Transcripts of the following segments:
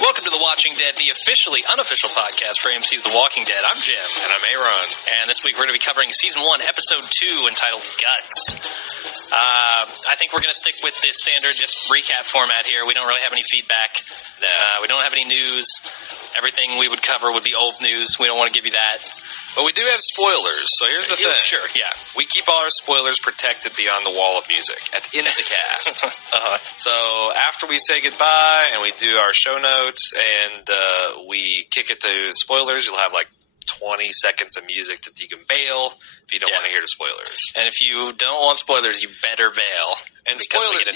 Welcome to The Watching Dead, the officially unofficial podcast for AMC's The Walking Dead. I'm Jim. And I'm Aaron. And this week we're going to be covering Season 1, Episode 2, entitled Guts. I think we're going to stick with the standard just recap format here. We don't really have any feedback. We don't have any news. Everything we would cover would be old news. We don't want to give you that. But we do have spoilers, so here's the thing. Sure, yeah. We keep all our spoilers protected beyond the wall of music at the end of the cast. So after we say goodbye and we do our show notes and we kick it to spoilers, you'll have like 20 seconds of music that you can bail if you don't want to hear the spoilers. And if you don't want spoilers, you better bail. And spoilers,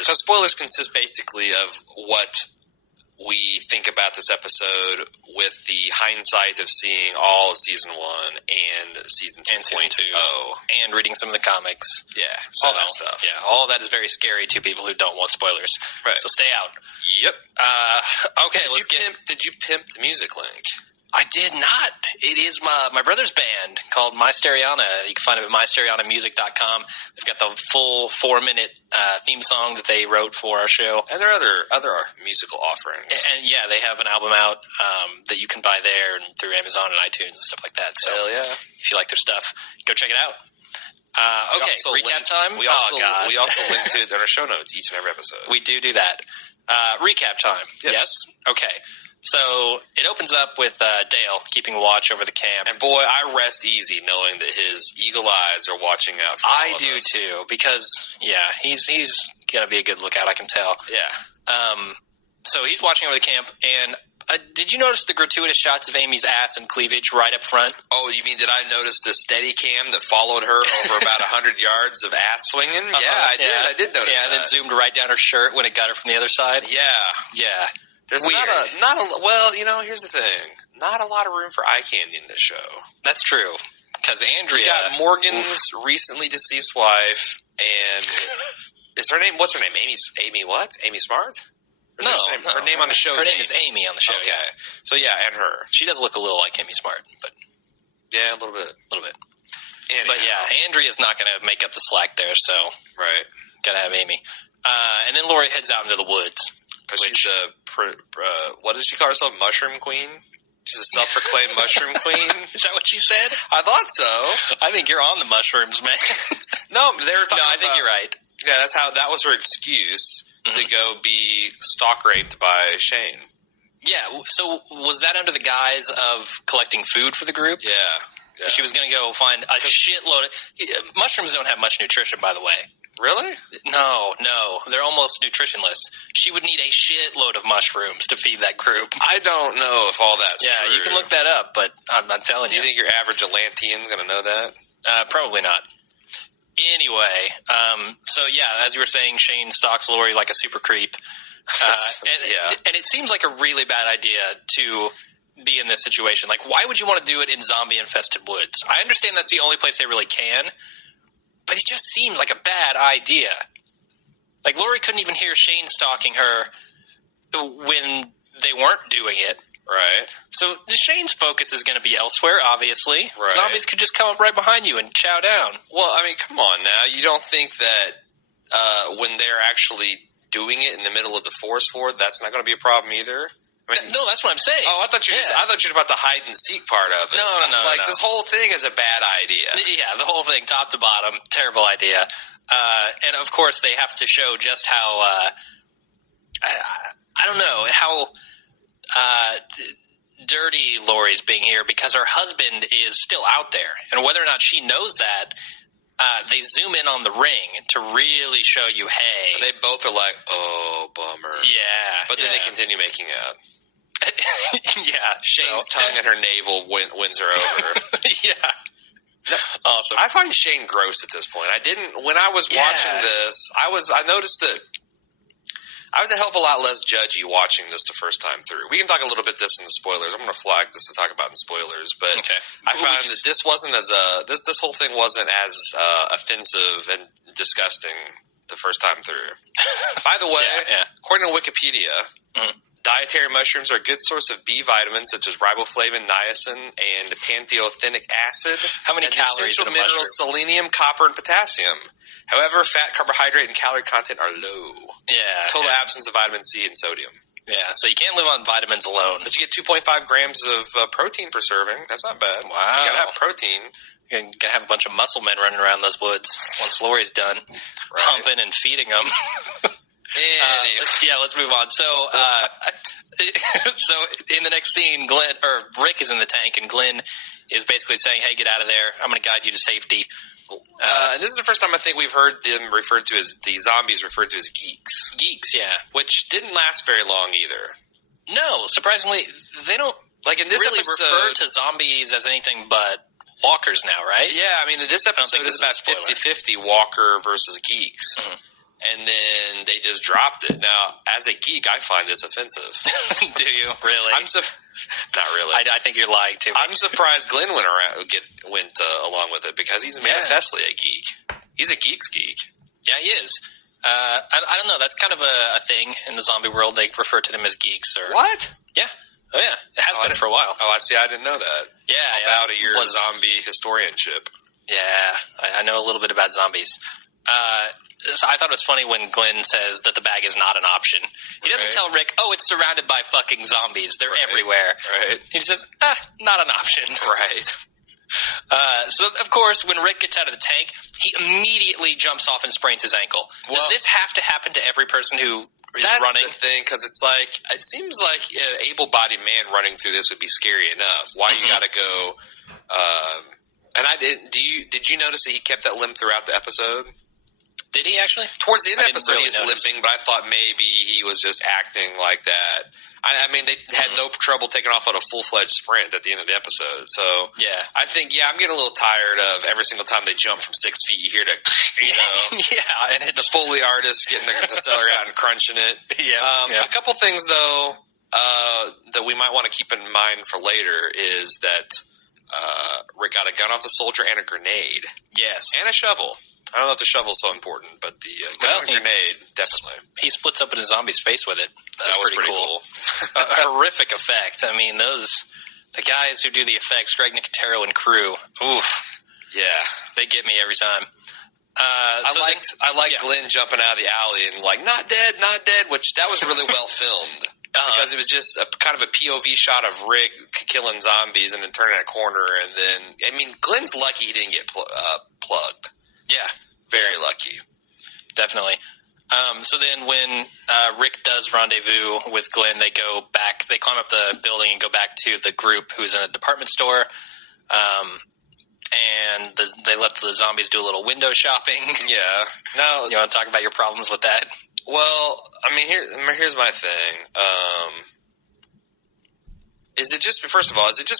because spoilers consist basically of what we think about this episode with the hindsight of seeing all of Season 1 and Season 2.0. And reading some of the comics. Yeah, all that that stuff. Yeah, all of that is very scary to people who don't want spoilers. Right. So stay out. Yep. Okay, Did you pimp the music link? I did not. It is my brother's band called My Stereana. You can find it at mystereanamusic.com. They've got the full 4-minute theme song that they wrote for our show. And there are other musical offerings. And yeah, they have an album out that you can buy there and through Amazon and iTunes and stuff like that. So hell yeah. If you like their stuff, go check it out. Okay, recap time? We also link to it in our show notes each and every episode. We do that. Recap time. Yes. Okay. So it opens up with Dale keeping watch over the camp. And boy, I rest easy knowing that his eagle eyes are watching out for all of us. Too, because, he's going to be a good lookout, I can tell. Yeah. So he's watching over the camp, and did you notice the gratuitous shots of Amy's ass and cleavage right up front? Oh, you mean did I notice the steady cam that followed her over about 100 yards of ass swinging? Yeah, I did. I did notice that. And then zoomed right down her shirt when it got her from the other side? Yeah. There's weird. Well, here's the thing. Not a lot of room for eye candy in this show. That's true. Because Andrea... You got Morgan's recently deceased wife, and... Is her name... What's her name? Amy what? Amy Smart? No, her name on the show her name is Amy on the show, okay. Yeah. So, yeah, and her. She does look a little like Amy Smart, but... Yeah, a little bit. Anyhow. But, yeah, Andrea's not going to make up the slack there, so... Right. Gotta have Amy. And then Lori heads out into the woods. Because she's what does she call herself? Mushroom Queen? She's a self-proclaimed Mushroom Queen? Is that what she said? I thought so. I think you're on the mushrooms, man. No, they were talking I think you're right. Yeah, that was her excuse to go be stalk raped by Shane. Yeah, so was that under the guise of collecting food for the group? Yeah. She was going to go find a shitload of... Mushrooms don't have much nutrition, by the way. Really? No. They're almost nutritionless. She would need a shitload of mushrooms to feed that group. I don't know if all that's true. Yeah, you can look that up, but I'm not telling you. Do you think your average Atlantean's going to know that? Probably not. Anyway, so yeah, as you were saying, Shane stalks Lori like a super creep. And it seems like a really bad idea to be in this situation. Like, why would you want to do it in zombie-infested woods? I understand that's the only place they really can, but it just seems like a bad idea. Like, Lori couldn't even hear Shane stalking her when they weren't doing it. Right. So Shane's focus is going to be elsewhere, obviously. Right. Zombies could just come up right behind you and chow down. Well, I mean, come on now. You don't think that when they're actually doing it in the middle of the forest for it, that's not going to be a problem either? I mean, no, that's what I'm saying. Oh, I thought you were about the hide and seek part of it. No. This whole thing is a bad idea. Yeah, the whole thing, top to bottom, terrible idea. And of course, they have to show just how I don't know how dirty Lori's being here because her husband is still out there, and whether or not she knows that. They zoom in on the ring to really show you, hey. And they both are like, oh, bummer. Yeah. But then they continue making out. Yeah. Shane's tongue at her navel wins her over. Yeah. Awesome. I find Shane gross at this point. When I was watching this, I noticed that I was a hell of a lot less judgy watching this the first time through. We can talk a little bit this in the spoilers. I'm going to flag this to talk about in spoilers, but I found that this wasn't as this whole thing wasn't as offensive and disgusting the first time through. By the way, according to Wikipedia, dietary mushrooms are a good source of B vitamins such as riboflavin, niacin, and pantothenic acid. How many calories in a minerals, mushroom? Selenium, copper, and potassium. However, fat, carbohydrate, and calorie content are low. Yeah. Total absence of vitamin C and sodium. Yeah, so you can't live on vitamins alone. But you get 2.5 grams of protein per serving. That's not bad. Wow. You gotta have protein. You're going to have a bunch of muscle men running around those woods once Lori's done humping and feeding them. Let's move on. So, so in the next scene, Rick is in the tank, and Glenn is basically saying, "Hey, get out of there. I'm going to guide you to safety." And this is the first time I think we've heard them referred to as the zombies referred to as geeks. Geeks, yeah. Which didn't last very long either. No, surprisingly, they don't like in this really episode, refer to zombies as anything but walkers now, right? Yeah, I mean, in this episode is about 50-50 walker versus geeks. Mm-hmm. And then they just dropped it. Now, as a geek, I find this offensive. Do you? Really? Not really. I think you're lying too. I'm surprised Glenn went along with it because he's manifestly a geek. He's a geek's geek. Yeah, he is. I don't know. That's kind of a thing in the zombie world. They refer to them as geeks. Or what? Yeah. Oh, yeah. It has been for a while. Oh, I see. I didn't know that. Yeah. About a year of zombie historianship. Yeah. I know a little bit about zombies. So I thought it was funny when Glenn says that the bag is not an option. He doesn't tell Rick, "Oh, it's surrounded by fucking zombies. They're everywhere." Right. He says, not an option. Right. So, of course, when Rick gets out of the tank, he immediately jumps off and sprains his ankle. Does this have to happen to every person who is running? That's the thing, because it's like, it seems like an able-bodied man running through this would be scary enough. Why you gotta go, and did you notice that he kept that limp throughout the episode? Did he actually? Towards the end of the episode, he was limping, but I thought maybe he was just acting like that. I mean, they had no trouble taking off on a full-fledged sprint at the end of the episode. So, yeah. I think, I'm getting a little tired of every single time they jump from 6 feet, you hear and the Foley artist getting the celery out and crunching it. Yeah. A couple things, though, that we might want to keep in mind for later is that Rick got a gun off the soldier and a grenade. Yes. And a shovel. I don't know if the shovel's so important, but the gun and grenade, definitely. He splits open a zombie's face with it. That was pretty cool. A horrific effect. I mean, the guys who do the effects, Greg Nicotero and crew, oof. Yeah. They get me every time. I liked Glenn jumping out of the alley and like, not dead, which that was really well filmed. Because it was just kind of a POV shot of Rick killing zombies and then turning a corner. And then, I mean, Glenn's lucky he didn't get plugged. Yeah. Very lucky. Definitely. So then when Rick does rendezvous with Glenn, they go back, they climb up the building and go back to the group who's in a department store. And they let the zombies do a little window shopping. Yeah. Now, you want to talk about your problems with that? Well, I mean, here's my thing. Is it just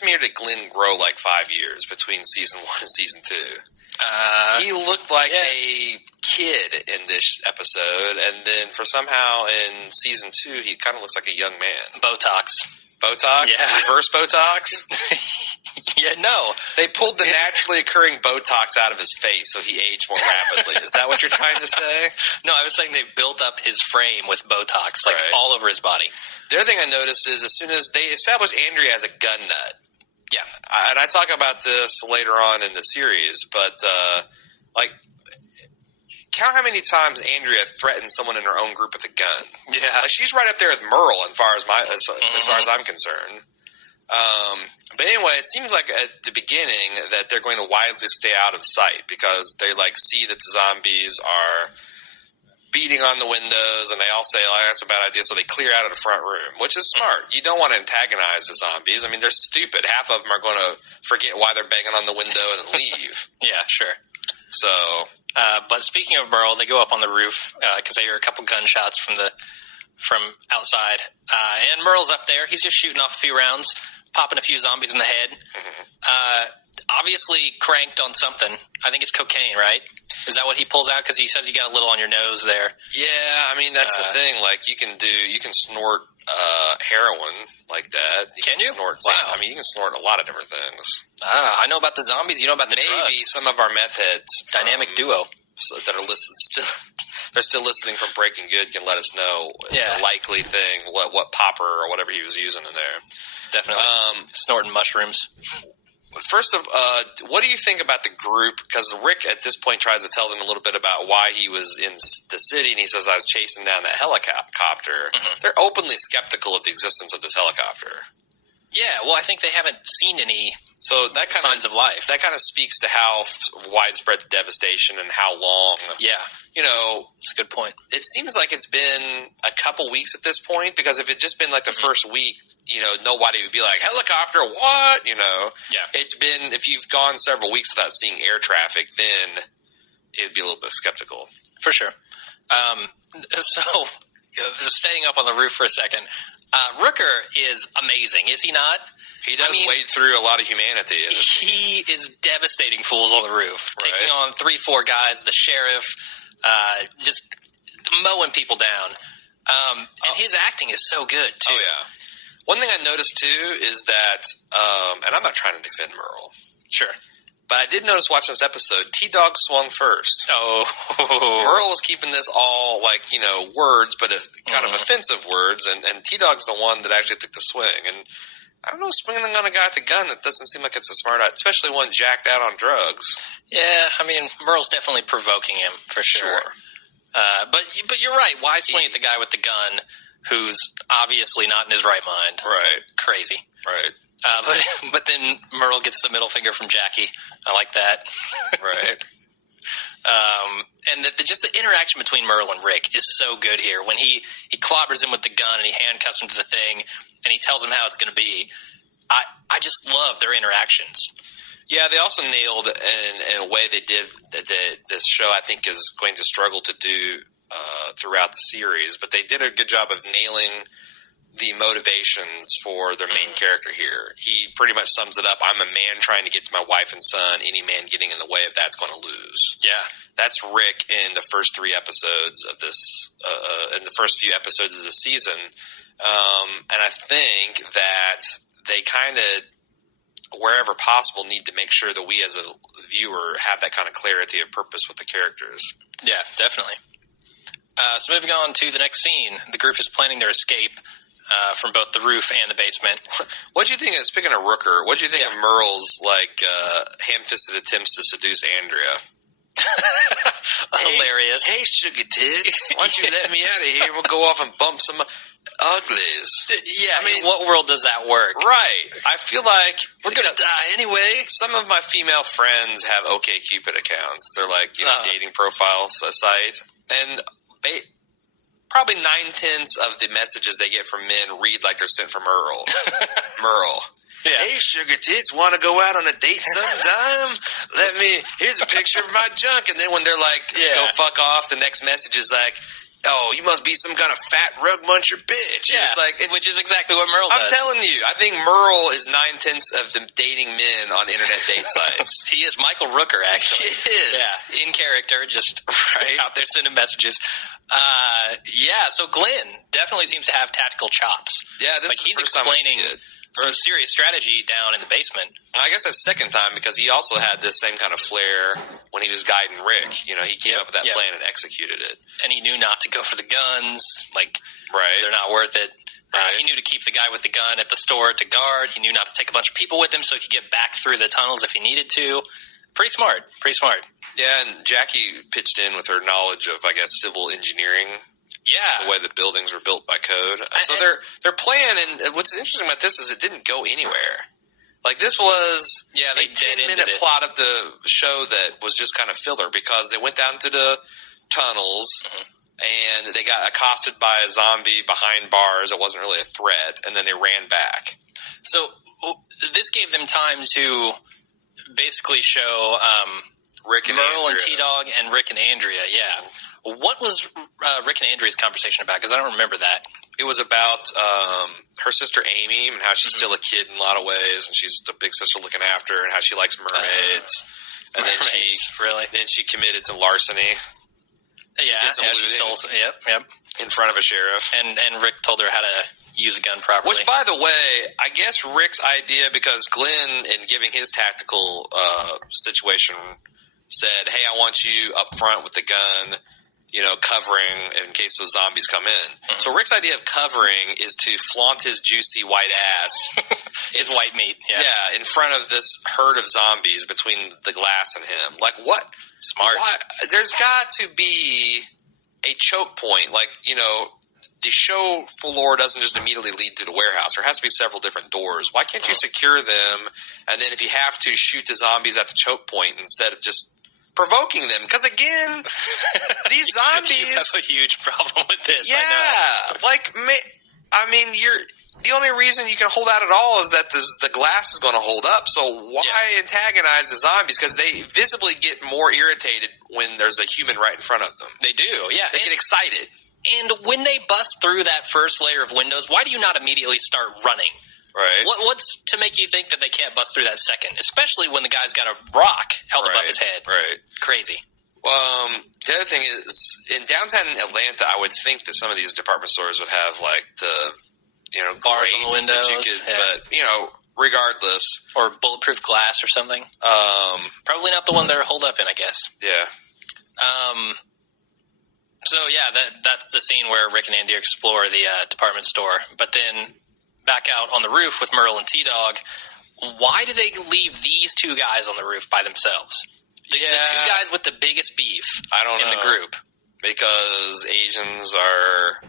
me or did Glenn grow like 5 years between season 1 and season 2? He looked like a kid in this episode, and then for somehow in season 2, he kind of looks like a young man. Botox? Yeah. Reverse Botox? Yeah, no. They pulled the naturally occurring Botox out of his face so he aged more rapidly. Is that what you're trying to say? No, I was saying they built up his frame with Botox, all over his body. The other thing I noticed is as soon as they established Andrea as a gun nut, and I talk about this later on in the series, but count how many times Andrea threatened someone in her own group with a gun. Yeah, she's right up there with Merle as far as I'm concerned. But anyway, it seems like at the beginning that they're going to wisely stay out of sight because they see that the zombies are beating on the windows, and they all say, that's a bad idea, so they clear out of the front room, which is smart. You don't want to antagonize the zombies. I mean, they're stupid. Half of them are going to forget why they're banging on the window and then leave. Yeah, sure. So... but speaking of Merle, they go up on the roof because they hear a couple gunshots from outside. And Merle's up there. He's just shooting off a few rounds, popping a few zombies in the head. Mm-hmm. Obviously cranked on something. I think it's cocaine, right? Is that what he pulls out? Because he says you got a little on your nose there. Yeah, I mean, that's the thing. You can snort heroin like that. Can you? Snort, wow. I mean, you can snort a lot of different things. I know about the zombies. You know about the drugs. Maybe some of our meth heads, dynamic duo, that are they're still listening from Breaking Good can let us know the likely thing, what popper or whatever he was using in there. Definitely snorting mushrooms. first of, what do you think about the group? Because Rick at this point tries to tell them a little bit about why he was in the city, and he says, I was chasing down that helicopter. Mm-hmm. They're openly skeptical of the existence of this helicopter. Yeah, well, I think they haven't seen any signs of life. That kind of speaks to how widespread the devastation and how long. Yeah. It's a good point. It seems like it's been a couple weeks at this point, because if it just been like the first week, nobody would be like, helicopter, what? Yeah. It's been, if you've gone several weeks without seeing air traffic, then it'd be a little bit skeptical. For sure. So, staying up on the roof for a second, Rooker is amazing, is he not? He does wade through a lot of humanity. He is devastating fools on the roof, right? Taking on 3-4 guys, the sheriff, just mowing people down. And his acting is so good, too. Oh, yeah. One thing I noticed, too, is that, and I'm not trying to defend Merle. Sure. But I did notice watching this episode, T-Dog swung first. Oh. Merle was keeping this all, words, but kind of offensive words, and T-Dog's the one that actually took the swing. And I don't know, swinging on a guy with a gun, that doesn't seem like it's a smart idea, especially one jacked out on drugs. Yeah, Merle's definitely provoking him, for sure. But you're right. Why swing at the guy with the gun who's obviously not in his right mind? Right. Crazy. Right. But then Merle gets the middle finger from Jackie. I like that. Right. And just the interaction between Merle and Rick is so good here. When he clobbers him with the gun and he handcuffs him to the thing and he tells him how it's going to be. I just love their interactions. Yeah, they also nailed in a way they did that this show I think is going to struggle to do throughout the series, but they did a good job of nailing the motivations for their main character here. He pretty much sums it up. I'm a man trying to get to my wife and son. Any man getting in the way of that's going to lose. Yeah. That's Rick in the first 3 episodes of this, in the first few episodes of the season. And I think that they kind of, wherever possible, need to make sure that we as a viewer have that kind of clarity of purpose with the characters. Yeah, definitely. So moving on to the next scene, the group is planning their escape from both the roof and the basement. What'd you think of, speaking of Rooker, what'd you think of Merle's, ham-fisted attempts to seduce Andrea? Hilarious. Hey, sugar tits, why don't you let me out of here? We'll go off and bump some uglies. Yeah, I mean, what world does that work? Right. I feel like we're going to die anyway. Some of my female friends have OkCupid accounts. They're dating profile site. And probably 9/10 of the messages they get from men read like they're sent from Merle. Yeah. Hey, sugar tits, want to go out on a date sometime? Here's a picture of my junk. And then when they're like, go fuck off, the next message is like, oh, you must be some kind of fat rug muncher bitch. Yeah, and which is exactly what Merle does. I'm telling you, I think Merle is 9/10 of the dating men on internet date sites. He is Michael Rooker, actually. He is. Yeah, in character, just out there sending messages. So Glenn definitely seems to have tactical chops. Yeah, this is he's the first time I see explaining it. some serious strategy down in the basement. I guess that's second time because he also had this same kind of flair when he was guiding Rick. He came up with that plan and executed it. And he knew not to go for the guns. Right. They're not worth it. Right. He knew to keep the guy with the gun at the store to guard. He knew not to take a bunch of people with him so he could get back through the tunnels if he needed to. Pretty smart. Yeah, and Jackie pitched in with her knowledge of, I guess, civil engineering. Yeah. The way the buildings were built by code. So their plan, and what's interesting about this is it didn't go anywhere. This was a 10-minute plot of the show that was just kind of filler because they went down to the tunnels and they got accosted by a zombie behind bars. It wasn't really a threat, and then they ran back. So this gave them time to basically show Rick and Merle Andrea. and T-Dog and Rick and Andrea, yeah. What was Rick and Andrea's conversation about? Because I don't remember that. It was about her sister Amy and how she's still a kid in a lot of ways, and she's the big sister looking after her, and how she likes mermaids. And then she committed some larceny. She stole some, yep. In front of a sheriff. And Rick told her how to use a gun properly. Which, by the way, I guess Rick's idea, because Glenn, in giving his tactical situation, said, hey, I want you up front with the gun, covering in case those zombies come in. Mm-hmm. So Rick's idea of covering is to flaunt his juicy white ass. His white meat. Yeah, in front of this herd of zombies between the glass and him. Like, what? Smart. There's got to be a choke point. Like, the show floor doesn't just immediately lead to the warehouse. There has to be several different doors. Why can't you secure them, and then if you have to, shoot the zombies at the choke point instead of just provoking them? Because again, these zombies... You have a huge problem with this. Yeah. I mean, the only reason you can hold out at all is that the glass is going to hold up. So why antagonize the zombies? Because they visibly get more irritated when there's a human right in front of them. They do, yeah. They get excited. And when they bust through that first layer of windows, why do you not immediately start running? Right. What's to make you think that they can't bust through that second? Especially when the guy's got a rock held above his head. Right. Crazy. The other thing is, in downtown Atlanta, I would think that some of these department stores would have, like, the, bars on the windows. But, regardless. Or bulletproof glass or something. Probably not the one they're holed up in, I guess. Yeah. So, yeah, that's the scene where Rick and Andy explore the department store. But then back out on the roof with Merle and T-Dog, why do they leave these two guys on the roof by themselves? The two guys with the biggest beef in the group. Because Asians are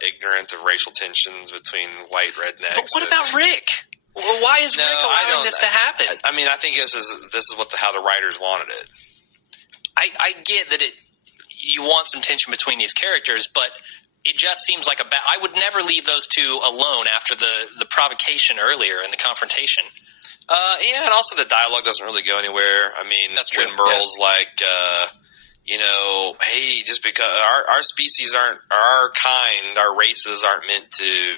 ignorant of racial tensions between white rednecks. But what about Rick? Well, why is Rick allowing this to happen? I mean, I think this is how the writers wanted it. I get that you want some tension between these characters, but it just seems like I would never leave those two alone after the provocation earlier and the confrontation. Yeah, and also the dialogue doesn't really go anywhere. I mean, that's true. When Merle's like, hey, just because our species our kind, our races aren't meant to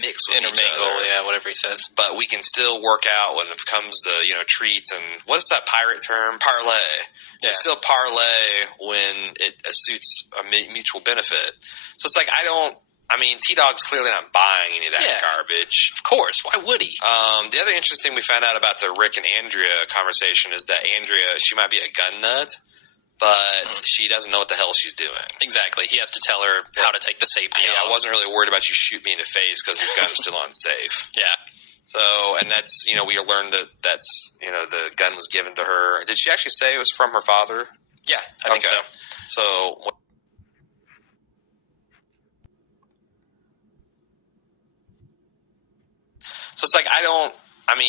mix with each other. Yeah, whatever he says. But we can still work out when it comes to, treats and what's that pirate term? Parlay. Yeah. We still parlay when it suits a mutual benefit. So it's like, T-Dog's clearly not buying any of that garbage. Of course. Why would he? The other interesting thing we found out about the Rick and Andrea conversation is that Andrea, she might be a gun nut, but she doesn't know what the hell she's doing. Exactly. He has to tell her how to take the safety off. I wasn't really worried about you shoot me in the face because your gun's still unsafe. Yeah. So, and that's, we learned that's, the gun was given to her. Did she actually say it was from her father? Yeah, I think so. So... So it's like,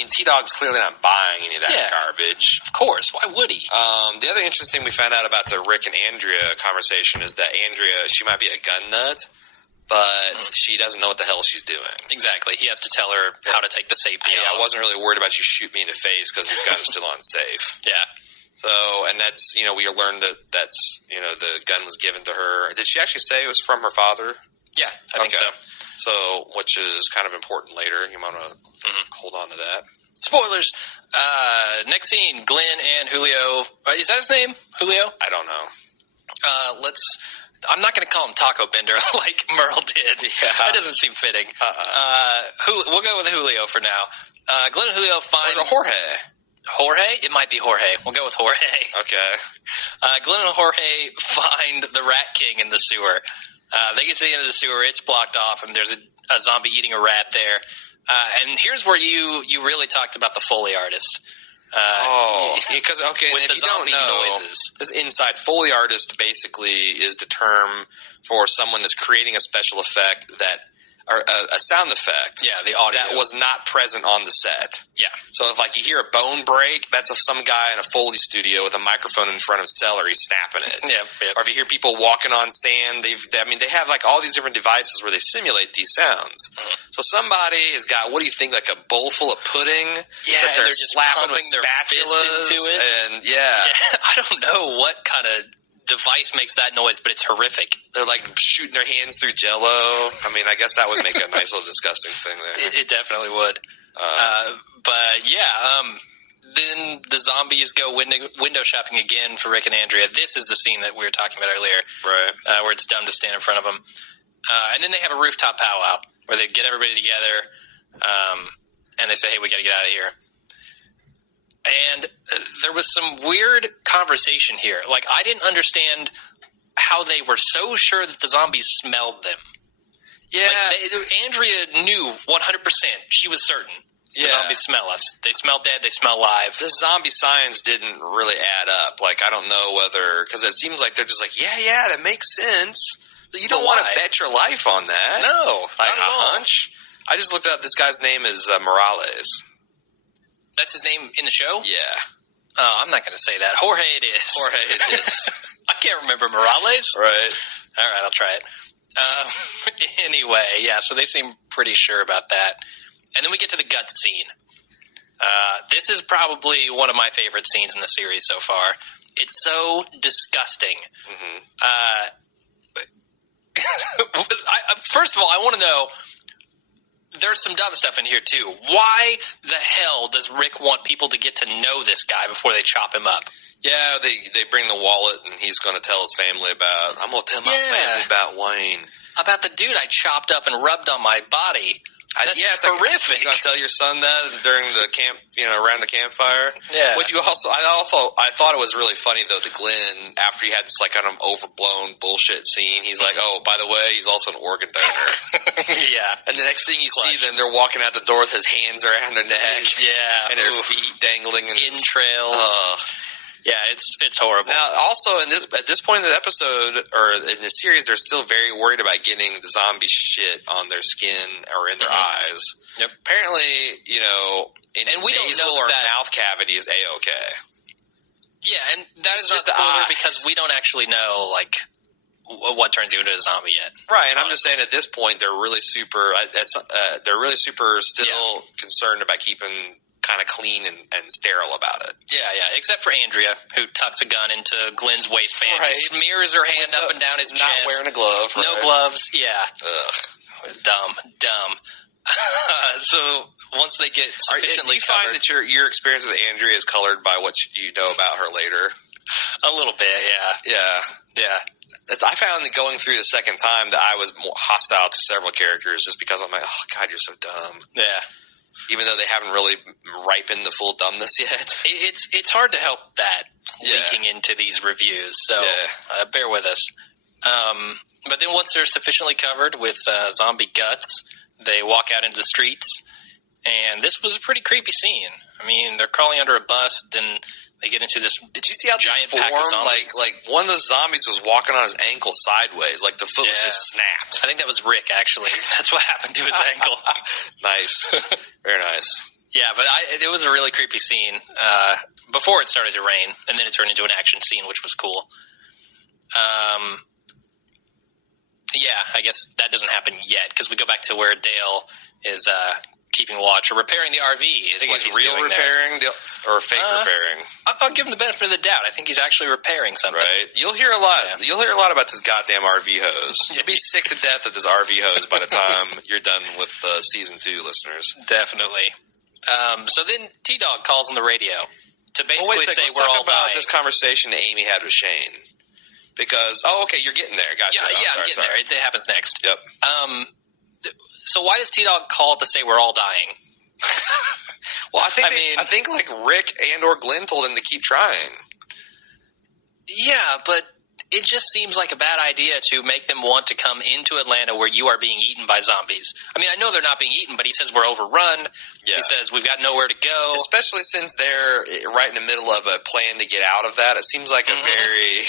T-Dog's clearly not buying any of that garbage. Of course. Why would he? The other interesting thing we found out about the Rick and Andrea conversation is that Andrea, she might be a gun nut, but she doesn't know what the hell she's doing. Exactly. He has to tell her how to take the safety off. I wasn't really worried about you shoot me in the face because your gun's still unsafe. Yeah. So, and that's, we learned that's, the gun was given to her. Did she actually say it was from her father? Yeah, I think so. So, which is kind of important later. You might want to hold on to that. Spoilers. Next scene, Glenn and Julio. Is that his name? Julio? I don't know. I'm not going to call him Taco Bender like Merle did. Yeah. That doesn't seem fitting. We'll go with Julio for now. Glenn and Julio find... Or is it Jorge? Jorge? It might be Jorge. We'll go with Jorge. Okay. Glenn and Jorge find the Rat King in the sewer. They get to the end of the sewer. It's blocked off, and there's a zombie eating a rat there. And here's where you really talked about the Foley artist. Because with if the you zombie don't know, noises. This inside Foley artist basically is the term for someone that's creating a special effect or a sound effect. Yeah, the audio that was not present on the set. Yeah. So if you hear a bone break, that's of some guy in a Foley studio with a microphone in front of celery snapping it. Yeah. Or if you hear people walking on sand, they have all these different devices where they simulate these sounds. So somebody has got, what do you think, like a bowl full of pudding? Yeah, that they're just slapping with their spatulas fist into it. And I don't know what kind of device makes that noise, but it's horrific. They're like shooting their hands through Jell-O. I guess that would make a nice little disgusting thing there. It definitely would. Then the zombies go window shopping again for Rick and Andrea. This is the scene that we were talking about earlier, right? Where it's dumb to stand in front of them. And then they have a rooftop powwow where they get everybody together, and they say, "Hey, we got to get out of here." And there was some weird conversation here. Like, I didn't understand how they were so sure that the zombies smelled them. Yeah. Like Andrea knew 100%. She was certain. The zombies smell us. They smell dead. They smell alive. The zombie science didn't really add up. Like, I don't know whether... Because it seems like they're just like, yeah, that makes sense. You don't want to bet your life on that. No, like not at all. Hunch. I just looked up. This guy's name is Morales. That's his name in the show? Yeah. Oh, I'm not going to say that. Jorge it is. I can't remember Morales. Right. All right, I'll try it. Anyway, yeah, so they seem pretty sure about that. And then we get to the gut scene. This is probably one of my favorite scenes in the series so far. It's so disgusting. Mm-hmm. First of all, I want to know, there's some dumb stuff in here, too. Why the hell does Rick want people to get to know this guy before they chop him up? Yeah, they bring the wallet, and he's going to tell his family about... I'm going to tell my family about Wayne. About the dude I chopped up and rubbed on my body. That's horrific. Like, you going to tell your son that during the camp, around the campfire? Yeah. Would you also... I thought it was really funny, though, that Glenn, after he had this, like, kind of overblown bullshit scene, he's like, oh, by the way, he's also an organ donor. Yeah. And the next thing you see them, they're walking out the door with his hands around their neck. Yeah. And their feet dangling. And entrails. Yeah, it's horrible. Now, also, at this point in the episode, or in the series, they're still very worried about getting the zombie shit on their skin or in their eyes. Yep. Apparently, and we nasal don't know or mouth cavity is A-OK. Yeah, and that is not a spoiler because we don't actually know, like, what turns you into a zombie yet. Right, and I'm just saying at this point, they're really super still concerned about keeping kind of clean and sterile about it. Yeah, except for Andrea, who tucks a gun into Glenn's waistband, right. Smears her hand up and down his chest. Not wearing a glove. Right? No gloves, yeah. Ugh. Dumb. So once they get sufficiently do you find that your experience with Andrea is colored by what you know about her later? A little bit, yeah. I found that going through the second time that I was more hostile to several characters just because I'm like, oh, God, you're so dumb. Yeah. Even though they haven't really ripened the full dumbness yet. It's hard to help that leaking into these reviews, so bear with us. But then once they're sufficiently covered with zombie guts, they walk out into the streets, and this was a pretty creepy scene. I mean, they're crawling under a bus, then they get into this. Did you see how giant pack of zombies? Like one of those zombies was walking on his ankle sideways, like the foot was just snapped. I think that was Rick, actually. That's what happened to his ankle. Nice, very nice. Yeah, but it was a really creepy scene before it started to rain, and then it turned into an action scene, which was cool. Yeah, I guess that doesn't happen yet because we go back to where Dale is keeping watch or repairing the RV. I think he's real repairing or fake repairing. I'll give him the benefit of the doubt. I think he's actually repairing something. Right. You'll hear a lot. Yeah. You'll hear a lot about this goddamn RV hose. You'll be sick to death of this RV hose by the time you're done with season 2, listeners. Definitely. So then T-Dog calls on the radio to basically say we're all dying. This conversation that Amy had with Shane. Because, you're getting there. Gotcha. I'm getting there. It happens next. Yep. So why does T-Dog call to say we're all dying? Well, I think like Rick and or Glenn told him to keep trying. Yeah, but it just seems like a bad idea to make them want to come into Atlanta where you are being eaten by zombies. I mean, I know they're not being eaten, but he says we're overrun. Yeah. He says we've got nowhere to go. Especially since they're right in the middle of a plan to get out of that. It seems like a very...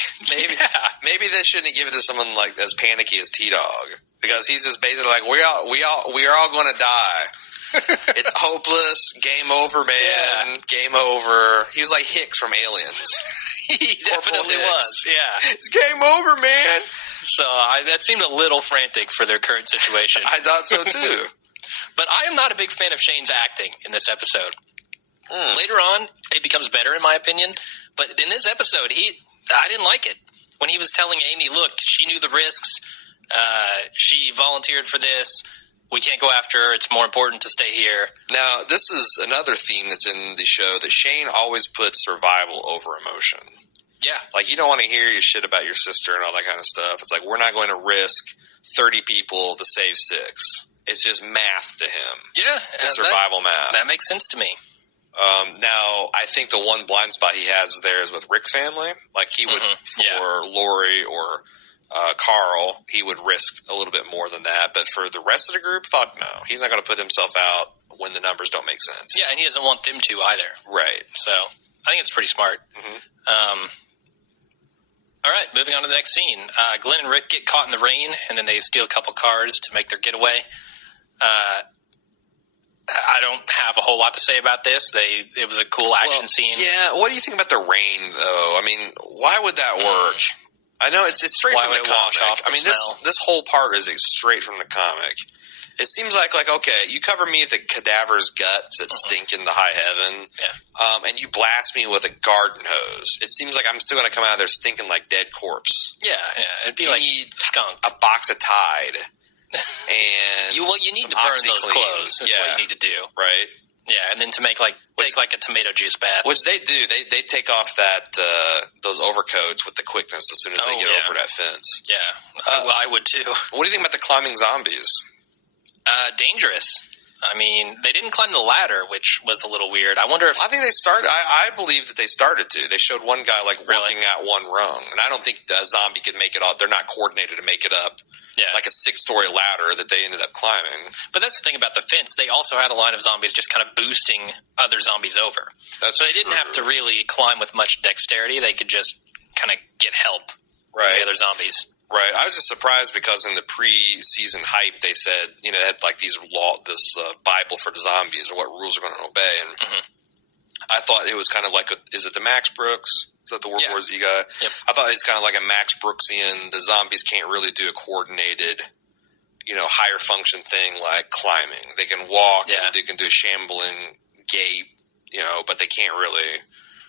Maybe they shouldn't have given it to someone like as panicky as T-Dog. Because he's just basically like, we are all going to die. It's hopeless. Game over, man. Yeah. Game over. He was like Hicks from Aliens. He definitely was. Yeah. It's game over, man. So that seemed a little frantic for their current situation. I thought so too. But I am not a big fan of Shane's acting in this episode. Later on, it becomes better in my opinion. But in this episode, I didn't like it. When he was telling Amy, look, she knew the risks. She volunteered for this. We can't go after her. It's more important to stay here. Now, this is another theme that's in the show, that Shane always puts survival over emotion. Yeah. Like, you don't want to hear your shit about your sister and all that kind of stuff. It's like, we're not going to risk 30 people to save 6. It's just math to him. Yeah. It's survival math. That makes sense to me. Now, I think the one blind spot he has there is with Rick's family. Like, he would, for Lori or Carl, he would risk a little bit more than that. But for the rest of the group, fuck no. He's not going to put himself out when the numbers don't make sense. Yeah, and he doesn't want them to either. Right. So I think it's pretty smart. Mm-hmm. All right, moving on to the next scene. Glenn and Rick get caught in the rain, and then they steal a couple cars to make their getaway. I don't have a whole lot to say about this. It was a cool action scene. Yeah, what do you think about the rain, though? I mean, why would that work? I know it's straight from the comic. Off the smell? This whole part is straight from the comic. It seems like okay, you cover me with the cadaver's guts that stink into high heaven, and you blast me with a garden hose. It seems like I'm still going to come out of there stinking like dead corpse. Yeah, it'd be like skunk. A box of Tide, and you need to burn those clothes. That's what you need to do, right? Yeah, and then to make take a tomato juice bath, which they do. They take off that those overcoats with the quickness as soon as they get over that fence. Yeah, well, I would too. What do you think about the climbing zombies? Dangerous. I mean, they didn't climb the ladder, which was a little weird. I wonder if... I think they started... I believe that they started to. They showed one guy, working at one rung. And I don't think a zombie could make it up. They're not coordinated to make it up. Yeah. Like a 6-story ladder that they ended up climbing. But that's the thing about the fence. They also had a line of zombies just kind of boosting other zombies over. So they didn't have to really climb with much dexterity. They could just kind of get help from the other zombies. Right. I was just surprised because in the pre-season hype, they said, they had this Bible for the zombies or what rules are going to obey. And I thought it was kind of like, is it the Max Brooks? Is that the World War Z guy? Yep. I thought it's kind of like a Max Brooksian. The zombies can't really do a coordinated, higher function thing like climbing. They can walk and they can do a shambling gait, but they can't really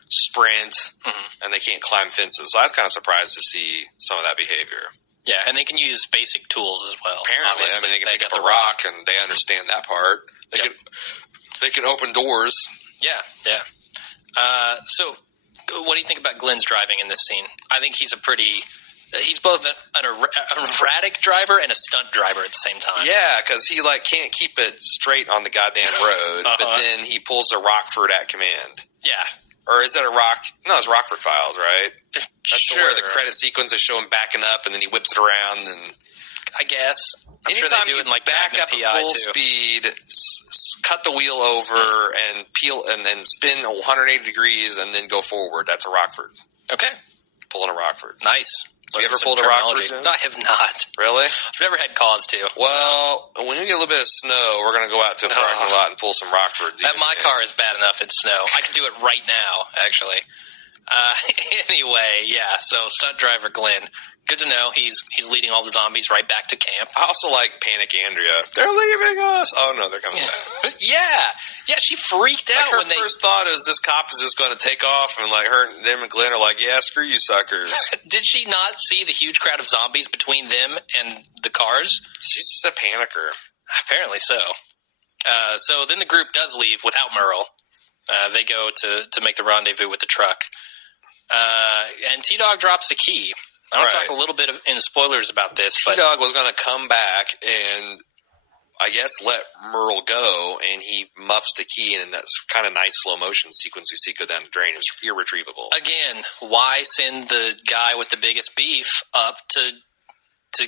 sprint, and they can't climb fences. So I was kind of surprised to see some of that behavior. Yeah, and they can use basic tools as well. Apparently, obviously. they can pick up the rock, and they understand that part. They can open doors. Yeah. So, what do you think about Glenn's driving in this scene? I think he's he's both an erratic driver and a stunt driver at the same time. Yeah, because he can't keep it straight on the goddamn road, but then he pulls a Rockford at command. Yeah. Or is that No, it's Rockford Files, right? That's sure. where the credit sequence is showing backing up, and then he whips it around, and I guess. Anytime sure they do it in back up at full speed, cut the wheel over, and peel, and then spin 180 degrees, and then go forward. That's a Rockford. Okay. Pulling a Rockford. Nice. Have you ever pulled a Rockford? I have not. Really? I've never had cause to. Well, when we get a little bit of snow, we're going to go out to a parking lot and pull some Rockfords. My car is bad enough in snow. I can do it right now, actually. Anyway, yeah. So stunt driver Glenn. Good to know he's leading all the zombies right back to camp. I also like Panic Andrea. They're leaving us. Oh no, they're coming back. Yeah. She freaked out her first thought is this cop is just going to take off, and them and Glenn are like, "Yeah, screw you, suckers." Did she not see the huge crowd of zombies between them and the cars? She's just a panicker. Apparently so. So then the group does leave without Merle. They go to make the rendezvous with the truck, and T-Dog drops a key. I want to talk a little bit in spoilers about this. T-Dog was going to come back and, I guess, let Merle go, and he muffs the key, and that's kind of nice slow motion sequence we see go down the drain. It was irretrievable. Again, why send the guy with the biggest beef up to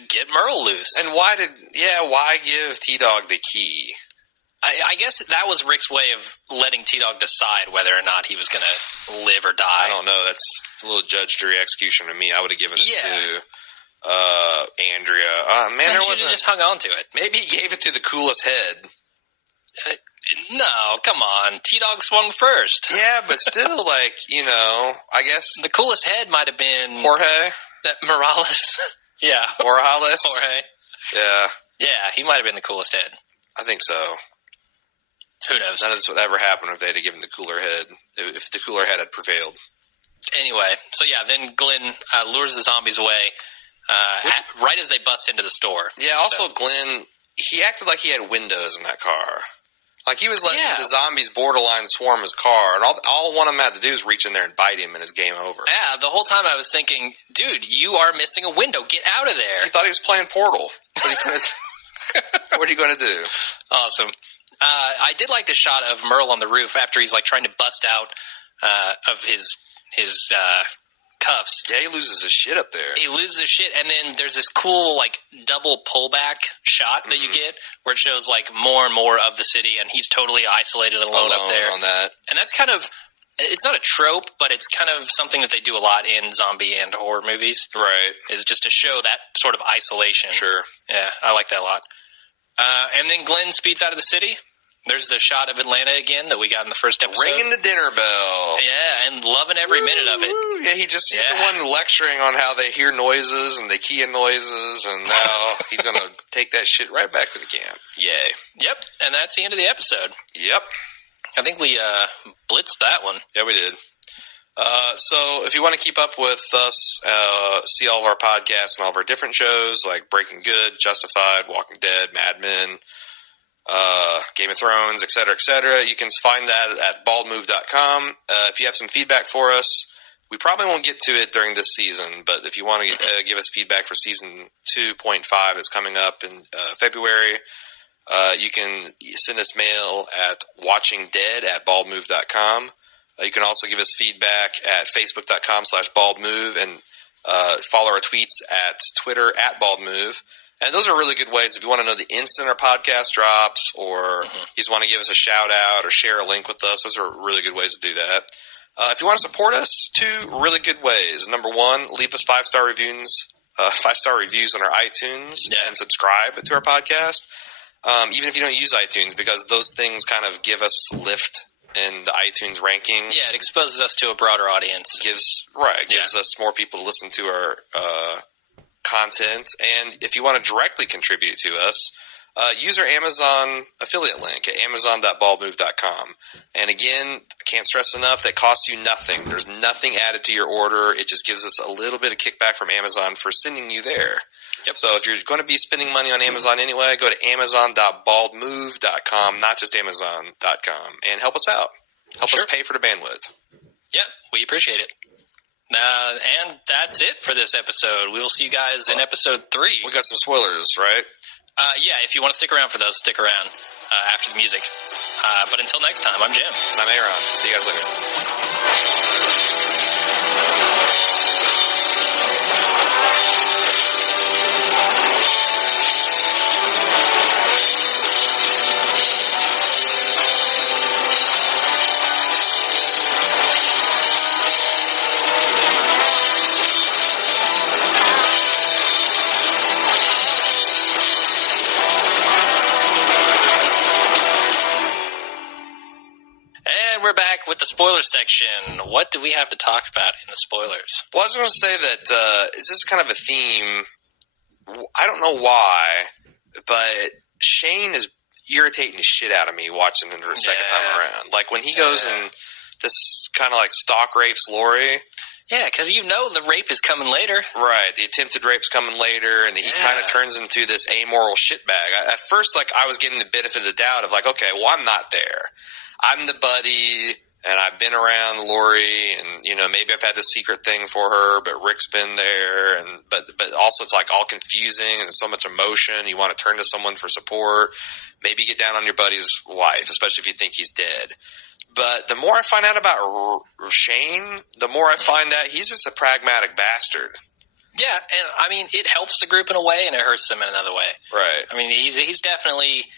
get Merle loose? And why give T-Dog the key? I guess that was Rick's way of letting T-Dog decide whether or not he was going to live or die. I don't know. That's a little judge, jury, execution to me. I would have given it to Andrea. Man, there wasn't. Just hung on to it. Maybe he gave it to the coolest head. No, come on. T-Dog swung first. Yeah, but still, I guess... The coolest head might have been... Jorge? Morales. Yeah. Morales? Jorge. Yeah. Yeah, he might have been the coolest head. I think so. Who knows? None of this would ever happen if they had given the cooler head, if the cooler head had prevailed. Anyway, so yeah, then Glenn lures the zombies away right as they bust into the store. Yeah, also Glenn, he acted like he had windows in that car. Like he was letting the zombies borderline swarm his car, and all one of them had to do is reach in there and bite him, and it's game over. Yeah, the whole time I was thinking, dude, you are missing a window. Get out of there. He thought he was playing Portal. What are you going to do? Awesome. I did like the shot of Merle on the roof after he's trying to bust out of his cuffs. Yeah, he loses his shit up there. He loses his shit, and then there's this cool, like, double pullback shot that you get where it shows, like, more and more of the city, and he's totally isolated alone up there. On that. And that's kind of, it's not a trope, but it's kind of something that they do a lot in zombie and horror movies. Right. Is just to show that sort of isolation. Sure. Yeah, I like that a lot. And then Glenn speeds out of the city. There's the shot of Atlanta again that we got in the first episode. Ringing the dinner bell. Yeah, and loving every minute of it. Yeah, he's the one lecturing on how they hear noises and they key in noises, and now he's going to take that shit right back to the camp. Yay. Yep, and that's the end of the episode. Yep. I think we blitzed that one. Yeah, we did. So if you want to keep up with us, see all of our podcasts and all of our different shows like Breaking Good, Justified, Walking Dead, Mad Men, Game of Thrones, etc., you can find that at baldmove.com. If you have some feedback for us, we probably won't get to it during this season, but if you want to give us feedback for season 2.5 that's coming up in February, you can send us mail at watchingdead@baldmove.com. You can also give us feedback at facebook.com/baldmove and follow our tweets at Twitter @baldmove. And those are really good ways if you want to know the instant our podcast drops, or you just want to give us a shout out or share a link with us. Those are really good ways to do that. If you want to support us, 2 really good ways. Number 1, leave us 5-star reviews on our iTunes and subscribe to our podcast. Even if you don't use iTunes, because those things kind of give us lift in the iTunes ranking. Yeah, it exposes us to a broader audience. Gives us more people to listen to our content. And if you want to directly contribute to us, use our Amazon affiliate link at amazon.baldmove.com. And again, I can't stress enough, that costs you nothing. There's nothing added to your order. It just gives us a little bit of kickback from Amazon for sending you there. Yep. So if you're going to be spending money on Amazon anyway, go to amazon.baldmove.com, not just amazon.com, and help us out. Help us pay for the bandwidth. Yep, we appreciate it. And that's it for this episode. We will see you guys in episode 3. We got some spoilers, right? Yeah, if you want to stick around for those, stick around after the music. But until next time, I'm Jim. And I'm Aaron. See you guys later. We're back with the spoiler section. What do we have to talk about in the spoilers? Well, I was going to say that this is kind of a theme. I don't know why, but Shane is irritating the shit out of me watching him for a second time around. Like when he goes and this kind of like stalk rapes Lori. Yeah, because you know the rape is coming later. Right, the attempted rape's coming later, and he kind of turns into this amoral shitbag. At first, like, I was getting the benefit of the doubt of, like, okay, well, I'm not there. I'm the buddy, and I've been around Lori, and, you know, maybe I've had this secret thing for her, but Rick's been there, and but also it's, like, all confusing, and so much emotion. You want to turn to someone for support. Maybe get down on your buddy's wife, especially if you think he's dead. But the more I find out about Shane, the more I find out he's just a pragmatic bastard. Yeah, and I mean, it helps the group in a way, and it hurts them in another way. Right. I mean, he's definitely,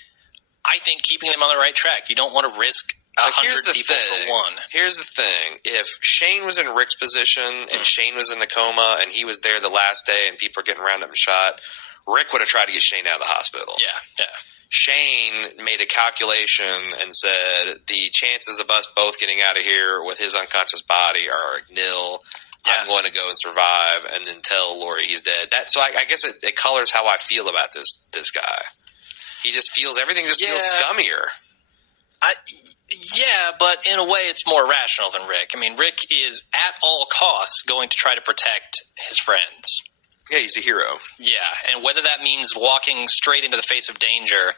I think, keeping them on the right track. You don't want to risk 100 people for one. Here's the thing. If Shane was in Rick's position, and Shane was in the coma, and he was there the last day, and people are getting rounded up and shot, Rick would have tried to get Shane out of the hospital. Yeah. Shane made a calculation and said the chances of us both getting out of here with his unconscious body are nil. Yeah. I'm going to go and survive and then tell Lori he's dead. So I guess it colors how I feel about this guy. He just feels everything feels scummier. Yeah, but in a way it's more rational than Rick. I mean, Rick is at all costs going to try to protect his friends. Yeah, he's a hero. Yeah, and whether that means walking straight into the face of danger,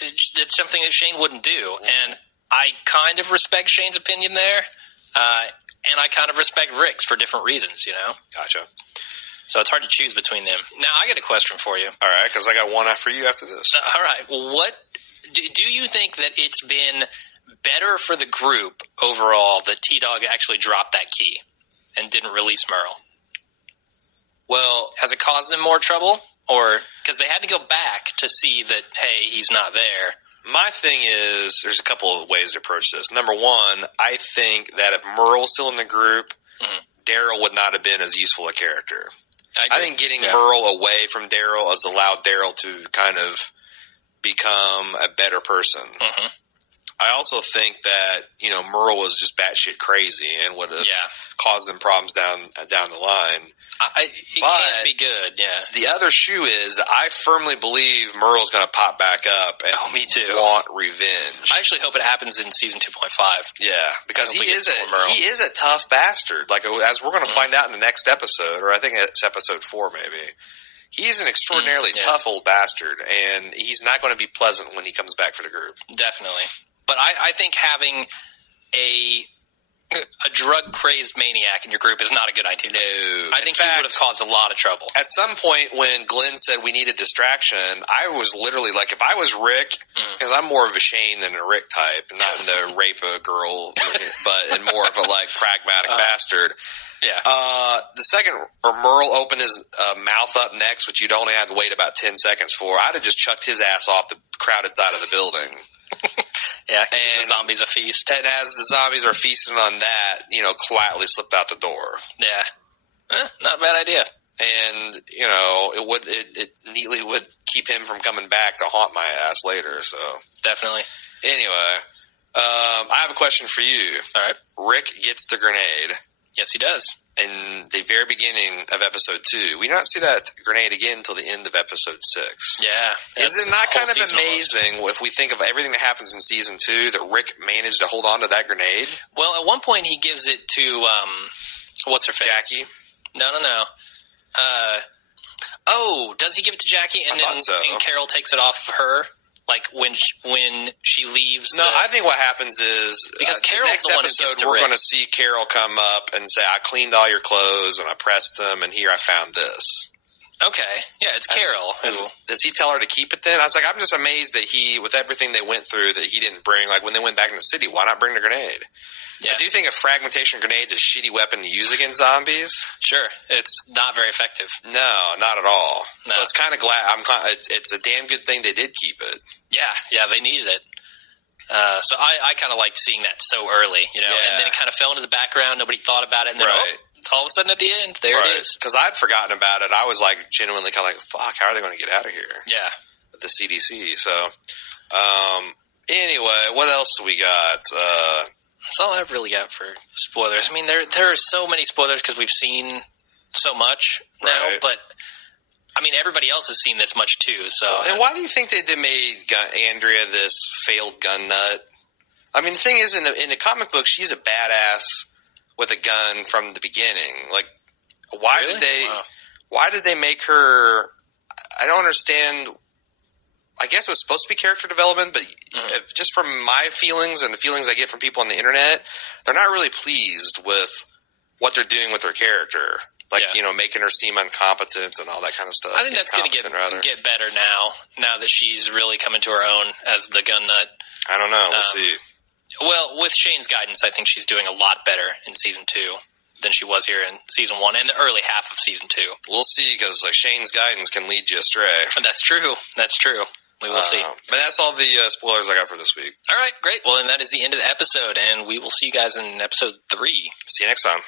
it's something that Shane wouldn't do. And I kind of respect Shane's opinion there, and I kind of respect Rick's for different reasons, you know? Gotcha. So it's hard to choose between them. Now, I got a question for you. All right, because I got one after you after this. All right, what do you think that it's been better for the group overall that T-Dog actually dropped that key? and didn't release Merle? Well, has it caused them more trouble? Or because they had to go back to see that, hey, he's not there. My thing is, there's a couple of ways to approach this. Number one, I think that if Merle was still in the group, Daryl would not have been as useful a character. I think getting Merle away from Daryl has allowed Daryl to kind of become a better person. Mm-hmm. I also think that, Merle was just batshit crazy and would have caused them problems down the line. It can't be good, yeah. The other shoe is, I firmly believe Merle's going to pop back up and me too. want revenge. I actually hope it happens in season 2.5. Yeah, because he is a tough bastard. Like, as we're going to find out in the next episode, or I think it's episode 4 maybe. He's an extraordinarily tough old bastard, and he's not going to be pleasant when he comes back for the group. Definitely. But I think having a drug-crazed maniac in your group is not a good idea. No. I think he would have caused a lot of trouble. At some point when Glenn said we need a distraction, I was literally like, if I was Rick, because I'm more of a Shane than a Rick type, not to rape a girl, but more of a pragmatic bastard. Yeah. The second Merle opened his mouth up next, which you'd only have to wait about 10 seconds for, I'd have just chucked his ass off the crowded side of the building. Yeah, and the zombies a feast. And as the zombies are feasting on that, quietly slipped out the door. Yeah. Not a bad idea. And, it neatly would keep him from coming back to haunt my ass later, so. Definitely. Anyway, I have a question for you. All right. Rick gets the grenade. Yes, he does. In the very beginning of episode 2. We don't see that grenade again until the end of episode 6. Yeah. Is it not kind of amazing if we think of everything that happens in season 2 that Rick managed to hold on to that grenade? Well, at one point he gives it to, what's her face? Jackie? No. Does he give it to Jackie and and Carol takes it off of her? Like when she leaves. No, I think what happens is because Carol's next the one episode who gives to we're Rick. going to see Carol come up and say, "I cleaned all your clothes and I pressed them, and here I found this." Okay, yeah, it's Carol. Does he tell her to keep it then? I was like, I'm just amazed that he, with everything they went through, that he didn't bring. Like when they went back in the city, why not bring the grenade? Yeah. I do think a fragmentation grenade is a shitty weapon to use against zombies. Sure, it's not very effective. No, not at all. No. So it's kind of glad. It's a damn good thing they did keep it. Yeah, they needed it. So I kind of liked seeing that so early, and then it kind of fell into the background. Nobody thought about it, and then all of a sudden at the end, there it is. Because I'd forgotten about it. I was genuinely kind of fuck, how are they going to get out of here? Yeah. With the CDC. So, anyway, what else do we got? That's all I've really got for spoilers. I mean, there are so many spoilers because we've seen so much now, but I mean, everybody else has seen this much too. So, and why do you think they made Andrea this failed gun nut? I mean, the thing is, in the comic book, she's a badass with a gun from the beginning. Like, why did they make her? I don't understand. I guess it was supposed to be character development, but just from my feelings and the feelings I get from people on the internet, they're not really pleased with what they're doing with her character. Like, making her seem incompetent and all that kind of stuff. I think that's going to get better now that she's really coming to her own as the gun nut. I don't know. We'll see. Well, with Shane's guidance, I think she's doing a lot better in season 2 than she was here in season 1 and the early half of season 2. We'll see, because Shane's guidance can lead you astray. That's true. We will see. But that's all the spoilers I got for this week. All right, great. Well, then that is the end of the episode, and we will see you guys in episode 3. See you next time.